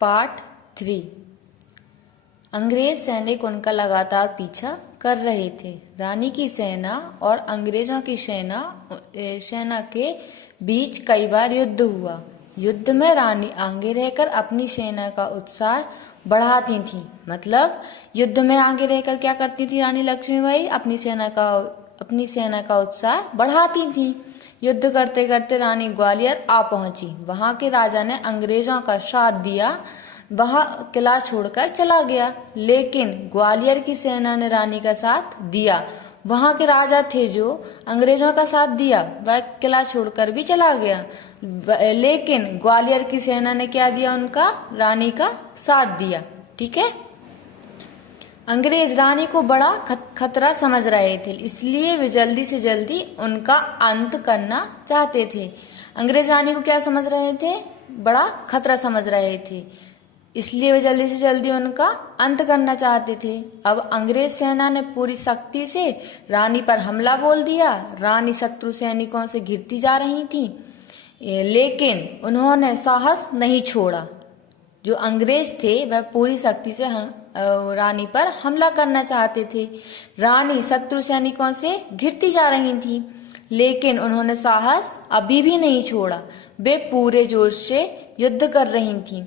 Part 3। अंग्रेज सैनिक उनका लगातार पीछा कर रहे थे। रानी की सेना और अंग्रेजों की सेना के बीच कई बार युद्ध हुआ। युद्ध में रानी आगे रहकर अपनी सेना का उत्साह बढ़ाती थी। मतलब युद्ध में आगे रहकर क्या करती थी रानी लक्ष्मीबाई? अपनी सेना का उत्साह बढ़ाती थी। युद्ध करते करते रानी ग्वालियर आ पहुंची। वहां के राजा ने अंग्रेजों का साथ दिया, वह किला छोड़कर चला गया। लेकिन ग्वालियर की सेना ने रानी का साथ दिया। वहां के राजा थे जो अंग्रेजों का साथ दिया, वह किला छोड़कर भी चला गया। लेकिन ग्वालियर की सेना ने क्या दिया? उनका रानी का साथ दिया। ठीक है। अंग्रेज रानी को बड़ा खतरा समझ रहे थे, इसलिए वे जल्दी से जल्दी उनका अंत करना चाहते थे। अंग्रेज रानी को क्या समझ रहे थे? बड़ा खतरा समझ रहे थे, इसलिए वे जल्दी से जल्दी उनका अंत करना चाहते थे। अब अंग्रेज सेना ने पूरी शक्ति से रानी पर हमला बोल दिया। रानी शत्रु सैनिकों से घिरती जा रही थी, लेकिन उन्होंने साहस नहीं छोड़ा। जो अंग्रेज थे वह पूरी शक्ति से रानी पर हमला करना चाहते थे। रानी शत्रु सैनिकों से घिरती जा रही थी, लेकिन उन्होंने साहस अभी भी नहीं छोड़ा। वे पूरे जोश से युद्ध कर रही थी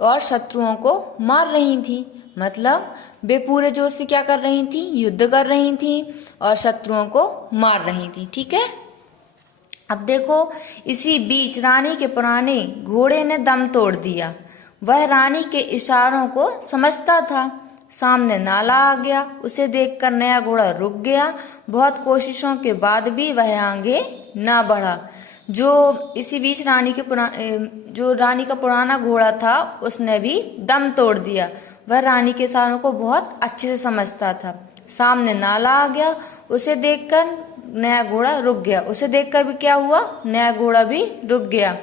और शत्रुओं को मार रही थी। मतलब वे पूरे जोश से क्या कर रही थी? युद्ध कर रही थी और शत्रुओं को मार रही थी। ठीक है। अब देखो, इसी बीच रानी के पुराने घोड़े ने दम तोड़ दिया। वह रानी के इशारों को समझता था। सामने नाला आ गया, उसे देखकर नया घोड़ा रुक गया। बहुत कोशिशों के बाद भी वह आगे ना बढ़ा। इसी बीच जो रानी का पुराना घोड़ा था उसने भी दम तोड़ दिया। वह रानी के इशारों को बहुत अच्छे से समझता था। सामने नाला आ गया, उसे देखकर नया घोड़ा रुक गया। उसे देखकर भी क्या हुआ? नया घोड़ा भी रुक गया।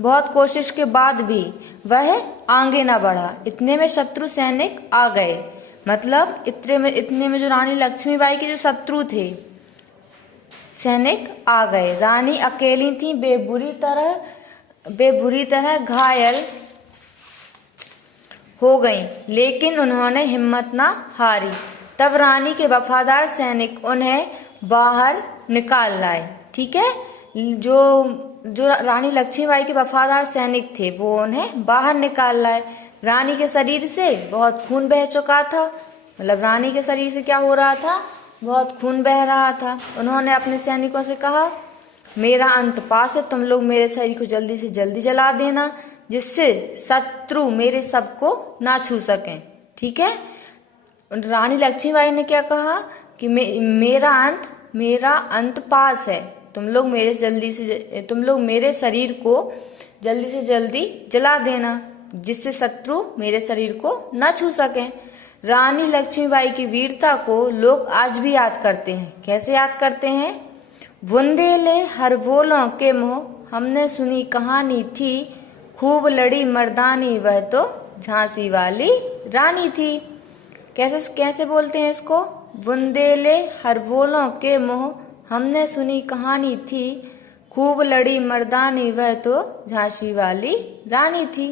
बहुत कोशिश के बाद भी वह आगे न बढ़ा। इतने में शत्रु सैनिक आ गए। मतलब इतने में जो रानी लक्ष्मीबाई के जो शत्रु थे सैनिक आ गए। रानी अकेली थी। वे बुरी तरह घायल हो गईं, लेकिन उन्होंने हिम्मत न हारी। तब रानी के वफादार सैनिक उन्हें बाहर निकाल लाए। ठीक है। जो रानी लक्ष्मीबाई के वफादार सैनिक थे वो उन्हें बाहर निकाल लाए। रानी के शरीर से बहुत खून बह चुका था। मतलब रानी के शरीर से क्या हो रहा था? बहुत खून बह रहा था। उन्होंने अपने सैनिकों से कहा, मेरा अंत पास है, तुम लोग मेरे शरीर को जल्दी से जल्दी जला देना, जिससे शत्रु मेरे शव को ना छू सकें। ठीक है। रानी लक्ष्मीबाई ने क्या कहा कि मेरा अंत पास है, तुम लोग मेरे शरीर को जल्दी से जल्दी जला देना, जिससे शत्रु मेरे शरीर को न छू सके। रानी लक्ष्मीबाई की वीरता को लोग आज भी याद करते हैं। कैसे याद करते हैं? बुंदेले हर बोलों के मुँह, हमने सुनी कहानी थी, खूब लड़ी मर्दानी, वह तो झांसी वाली रानी थी। कैसे बोलते हैं इसको? बुंदेले हर बोलों के मुँह, हमने सुनी कहानी थी, खूब लड़ी मर्दानी, वह तो झांसी वाली रानी थी।